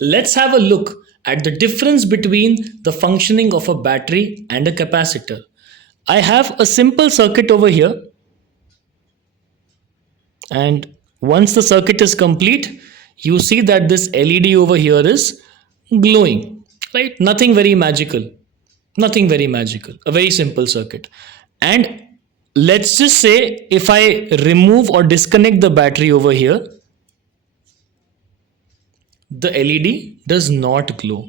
Let's have a look at the difference between the functioning of a battery and a capacitor. I have a simple circuit over here, and once the circuit is complete, you see that this LED over here is glowing, right? Nothing very magical, nothing very magical, a very simple circuit. And let's just say if I remove or disconnect the battery over here, the LED does not glow.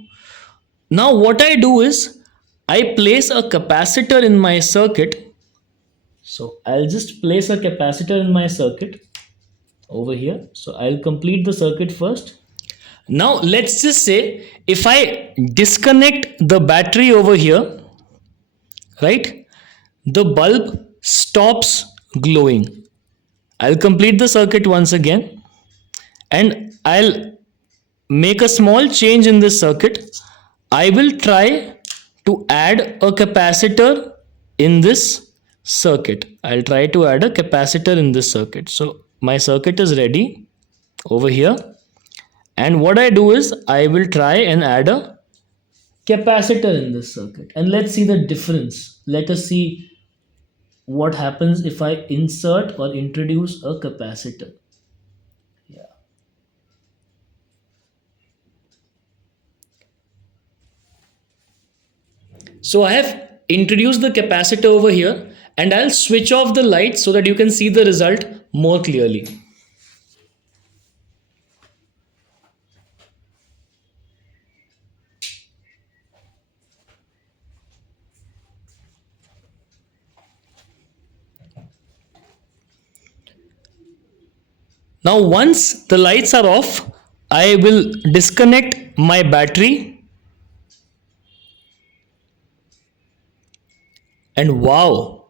Now what I do is I place a capacitor in my circuit. So I'll just place a capacitor in my circuit over here. So I'll complete the circuit first. Now let's just say if I disconnect the battery over here, right, the bulb stops glowing. I'll complete the circuit once again, and I'll make a small change in this circuit. I will try to add a capacitor in this circuit. I'll try to add a capacitor in this circuit. So my circuit is ready over here. And what I do is I will try and add a capacitor in this circuit. And let's see the difference. Let us see what happens if I insert or introduce a capacitor. Yeah. So I have introduced the capacitor over here, and I'll switch off the light so that you can see the result more clearly. Now once the lights are off, I will disconnect my battery, and wow,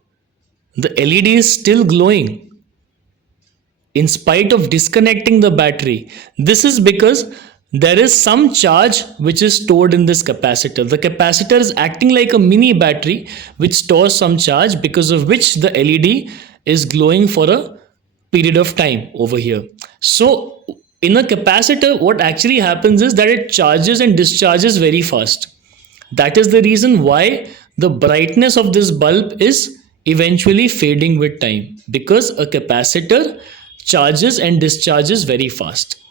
the LED is still glowing in spite of disconnecting the battery. This is because there is some charge which is stored in this capacitor. The capacitor is acting like a mini battery which stores some charge, because of which the LED is glowing for a period of time over here. So in a capacitor, what actually happens is that it charges and discharges very fast. That is the reason why the brightness of this bulb is eventually fading with time, because a capacitor charges and discharges very fast.